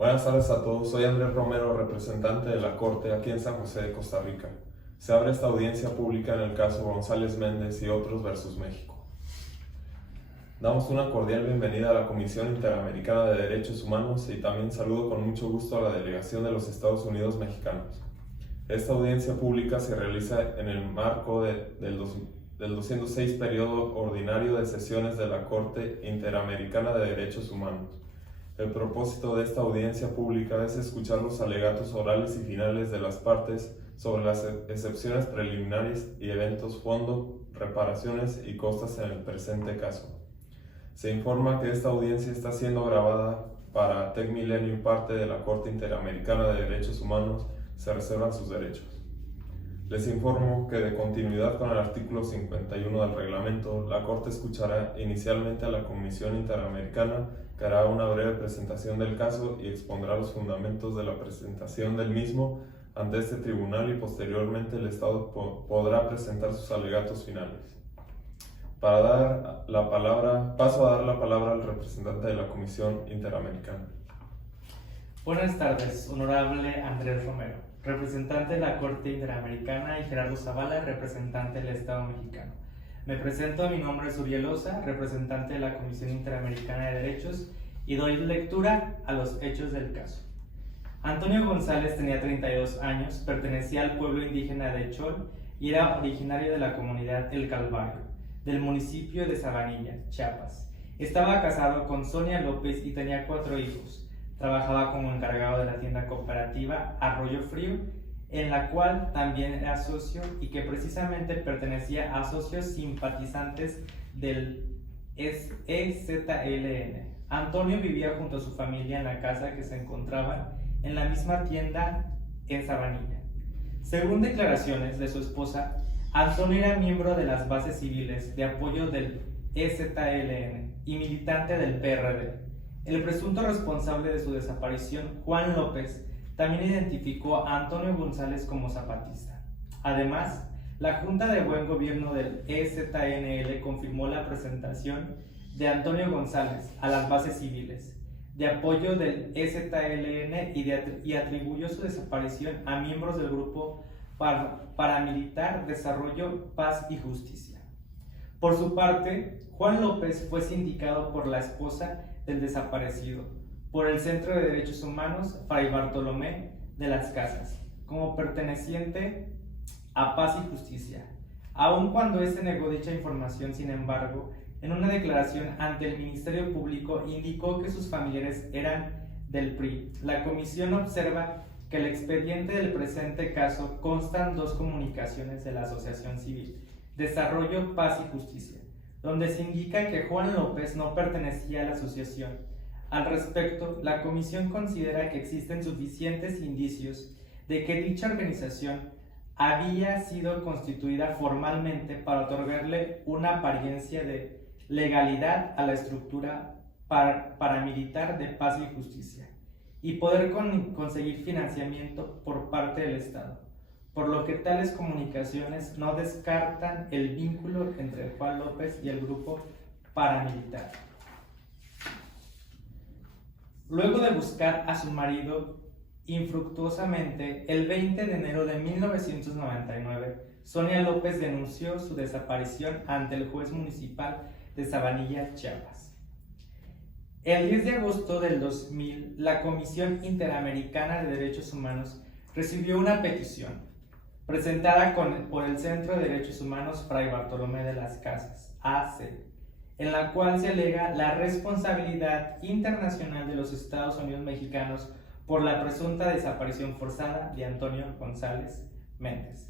Buenas tardes a todos, soy Andrés Romero, representante de la Corte aquí en San José de Costa Rica. Se abre esta audiencia pública en el caso González Méndez y otros versus México. Damos una cordial bienvenida a la Comisión Interamericana de Derechos Humanos y también saludo con mucho gusto a la delegación de los Estados Unidos mexicanos. Esta audiencia pública se realiza en el marco del 206 periodo ordinario de sesiones de la Corte Interamericana de Derechos Humanos. El propósito de esta audiencia pública es escuchar los alegatos orales y finales de las partes sobre las excepciones preliminares y eventos fondo, reparaciones y costas en el presente caso. Se informa que esta audiencia está siendo grabada para Tech Milenio y parte de la Corte Interamericana de Derechos Humanos se reservan sus derechos. Les informo que de continuidad con el artículo 51 del reglamento, la Corte escuchará inicialmente a la Comisión Interamericana, que hará una breve presentación del caso y expondrá los fundamentos de la presentación del mismo ante este tribunal y posteriormente el Estado podrá presentar sus alegatos finales. Paso a dar la palabra al representante de la Comisión Interamericana. Buenas tardes, honorable Andrés Romero, representante de la Corte Interamericana, y Gerardo Zavala, representante del Estado mexicano. Me presento, mi nombre es Uriel Osa, representante de la Comisión Interamericana de Derechos, y doy lectura a los hechos del caso. Antonio González tenía 32 años, pertenecía al pueblo indígena de Chol y era originario de la comunidad El Calvario, del municipio de Sabanilla, Chiapas. Estaba casado con Sonia López y tenía 4 hijos. Trabajaba como encargado de la tienda cooperativa Arroyo Frío, en la cual también era socio y que precisamente pertenecía a socios simpatizantes del EZLN. Antonio vivía junto a su familia en la casa que se encontraba en la misma tienda en Sabanilla. Según declaraciones de su esposa, Antonio era miembro de las bases civiles de apoyo del EZLN y militante del PRD. El presunto responsable de su desaparición, Juan López, también identificó a Antonio González como zapatista. Además, la Junta de Buen Gobierno del EZNL confirmó la presentación de Antonio González a las bases civiles de apoyo del EZLN y atribuyó su desaparición a miembros del grupo paramilitar Desarrollo, Paz y Justicia. Por su parte, Juan López fue sindicado por la esposa del desaparecido por el Centro de Derechos Humanos Fray Bartolomé de las Casas como perteneciente a Paz y Justicia, aun cuando este negó dicha información. Sin embargo, en una declaración ante el Ministerio Público indicó que sus familiares eran del PRI. La comisión observa que el expediente del presente caso constan 2 comunicaciones de la Asociación Civil Desarrollo, Paz y Justicia, donde se indica que Juan López no pertenecía a la asociación. Al respecto, la comisión considera que existen suficientes indicios de que dicha organización había sido constituida formalmente para otorgarle una apariencia de legalidad a la estructura paramilitar de Paz y Justicia y poder conseguir financiamiento por parte del Estado, por lo que tales comunicaciones no descartan el vínculo entre Juan López y el grupo paramilitar. Luego de buscar a su marido infructuosamente, el 20 de enero de 1999, Sonia López denunció su desaparición ante el juez municipal de Sabanilla, Chiapas. El 10 de agosto del 2000, la Comisión Interamericana de Derechos Humanos recibió una petición presentada por el Centro de Derechos Humanos Fray Bartolomé de las Casas, AC, en la cual se alega la responsabilidad internacional de los Estados Unidos mexicanos por la presunta desaparición forzada de Antonio González Méndez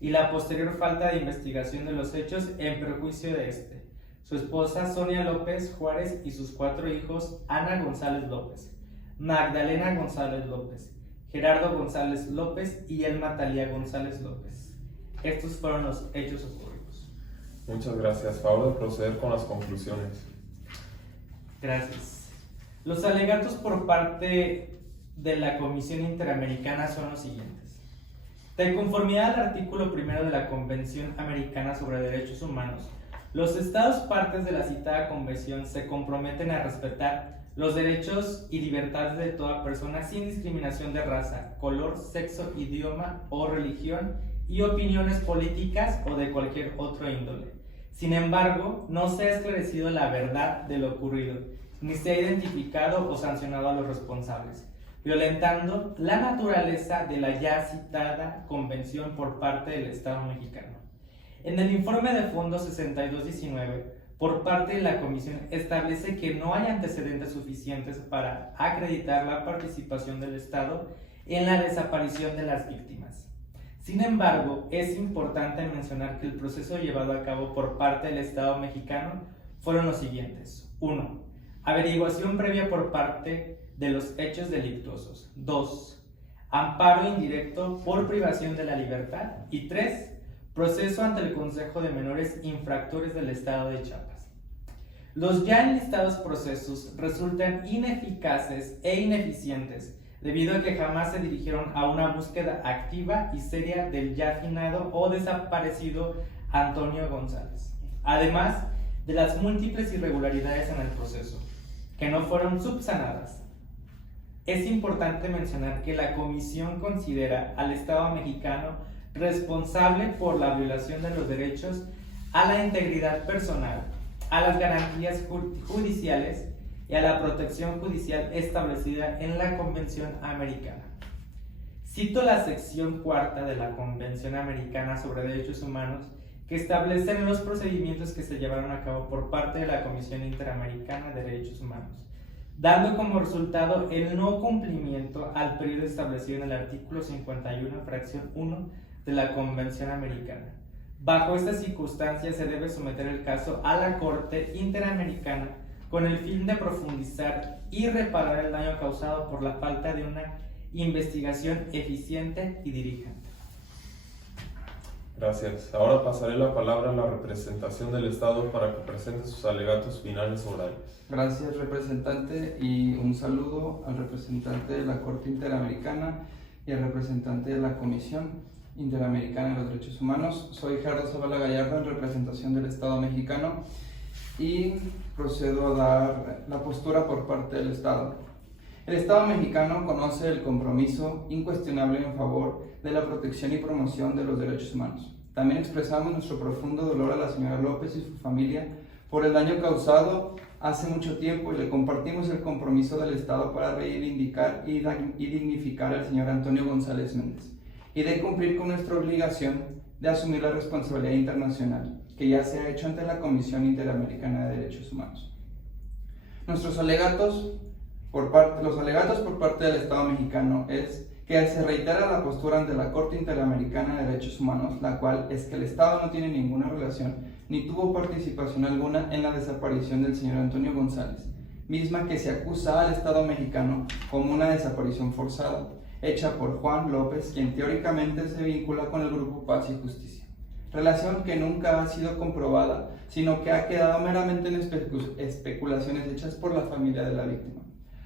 y la posterior falta de investigación de los hechos en perjuicio de este, su esposa Sonia López Juárez y sus 4 hijos, Ana González López, Magdalena González López, Gerardo González López y Elma Talía González López. Estos fueron los hechos ocurridos. Muchas gracias. Favor de proceder con las conclusiones. Gracias. Los alegatos por parte de la Comisión Interamericana son los siguientes. De conformidad al artículo 1 de la Convención Americana sobre Derechos Humanos, los Estados partes de la citada convención se comprometen a respetar los derechos y libertades de toda persona sin discriminación de raza, color, sexo, idioma o religión y opiniones políticas o de cualquier otro índole. Sin embargo, no se ha esclarecido la verdad de lo ocurrido, ni se ha identificado o sancionado a los responsables, violentando la naturaleza de la ya citada convención por parte del Estado mexicano. En el informe de fondo 6219, por parte de la Comisión, establece que no hay antecedentes suficientes para acreditar la participación del Estado en la desaparición de las víctimas. Sin embargo, es importante mencionar que el proceso llevado a cabo por parte del Estado mexicano fueron los siguientes. 1. Averiguación previa por parte de los hechos delictuosos. 2. Amparo indirecto por privación de la libertad. Y 3. Proceso ante el Consejo de Menores Infractores del Estado de Chiapas. Los ya enlistados procesos resultan ineficaces e ineficientes debido a que jamás se dirigieron a una búsqueda activa y seria del ya finado o desaparecido Antonio González, además de las múltiples irregularidades en el proceso, que no fueron subsanadas. Es importante mencionar que la Comisión considera al Estado mexicano responsable por la violación de los derechos a la integridad personal, a las garantías judiciales y a la protección judicial establecida en la Convención Americana. Cito la sección 4 de la Convención Americana sobre Derechos Humanos, que establecen los procedimientos que se llevaron a cabo por parte de la Comisión Interamericana de Derechos Humanos, dando como resultado el no cumplimiento al periodo establecido en el artículo 51, fracción 1 de la Convención Americana. Bajo estas circunstancias se debe someter el caso a la Corte Interamericana con el fin de profundizar y reparar el daño causado por la falta de una investigación eficiente y diligente. Gracias. Ahora pasaré la palabra a la representación del Estado para que presente sus alegatos finales orales. Gracias, representante, y un saludo al representante de la Corte Interamericana y al representante de la Comisión Interamericana de los Derechos Humanos. Soy Gerardo Zavala Gallardo, en representación del Estado mexicano, y procedo a dar la postura por parte del Estado. El Estado mexicano conoce el compromiso incuestionable en favor de la protección y promoción de los derechos humanos. También expresamos nuestro profundo dolor a la señora López y su familia por el daño causado hace mucho tiempo, y le compartimos el compromiso del Estado para reivindicar y dignificar al señor Antonio González Méndez, y de cumplir con nuestra obligación de asumir la responsabilidad internacional que ya se ha hecho ante la Comisión Interamericana de Derechos Humanos. Los alegatos por parte del Estado mexicano es que se reitera la postura ante la Corte Interamericana de Derechos Humanos, la cual es que el Estado no tiene ninguna relación ni tuvo participación alguna en la desaparición del señor Antonio González, misma que se acusa al Estado mexicano como una desaparición forzada, hecha por Juan López, quien teóricamente se vincula con el Grupo Paz y Justicia. Relación que nunca ha sido comprobada, sino que ha quedado meramente en especulaciones hechas por la familia de la víctima.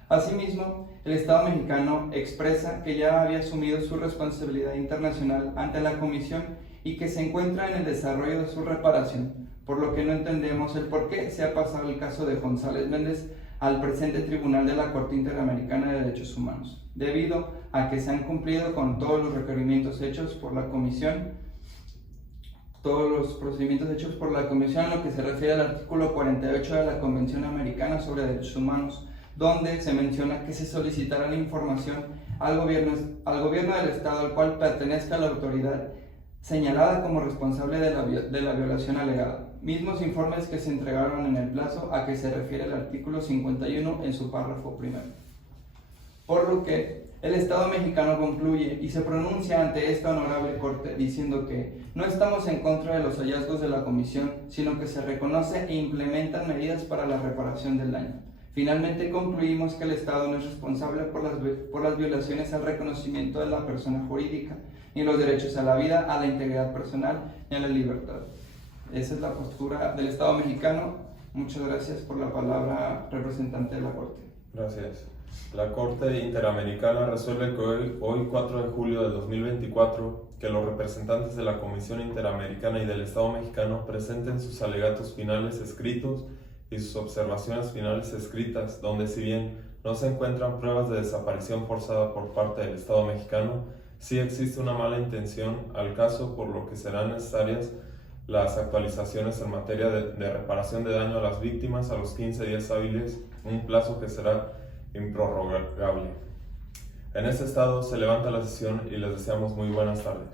Asimismo, el Estado mexicano expresa que ya había asumido su responsabilidad internacional ante la Comisión y que se encuentra en el desarrollo de su reparación, por lo que no entendemos el por qué se ha pasado el caso de González Méndez al presente Tribunal de la Corte Interamericana de Derechos Humanos, debido a que se han cumplido con todos los requerimientos hechos por la Comisión, todos los procedimientos hechos por la Comisión en lo que se refiere al artículo 48 de la Convención Americana sobre Derechos Humanos, donde se menciona que se solicitará la información al gobierno del Estado al cual pertenezca la autoridad señalada como responsable de la violación alegada. Mismos informes que se entregaron en el plazo a que se refiere el artículo 51 en su párrafo primero. Por lo que el Estado mexicano concluye y se pronuncia ante esta honorable Corte diciendo que no estamos en contra de los hallazgos de la Comisión, sino que se reconoce e implementan medidas para la reparación del daño. Finalmente concluimos que el Estado no es responsable por las violaciones al reconocimiento de la persona jurídica, ni los derechos a la vida, a la integridad personal, ni a la libertad. Esa es la postura del Estado mexicano. Muchas gracias por la palabra, representante de la Corte. Gracias. La Corte Interamericana resuelve que hoy 4 de julio de 2024, que los representantes de la Comisión Interamericana y del Estado mexicano presenten sus alegatos finales escritos y sus observaciones finales escritas, donde si bien no se encuentran pruebas de desaparición forzada por parte del Estado mexicano, sí existe una mala intención al caso, por lo que serán necesarias las actualizaciones en materia de reparación de daño a las víctimas a los 15 días hábiles, un plazo que será improrrogable. En este estado se levanta la sesión y les deseamos muy buenas tardes.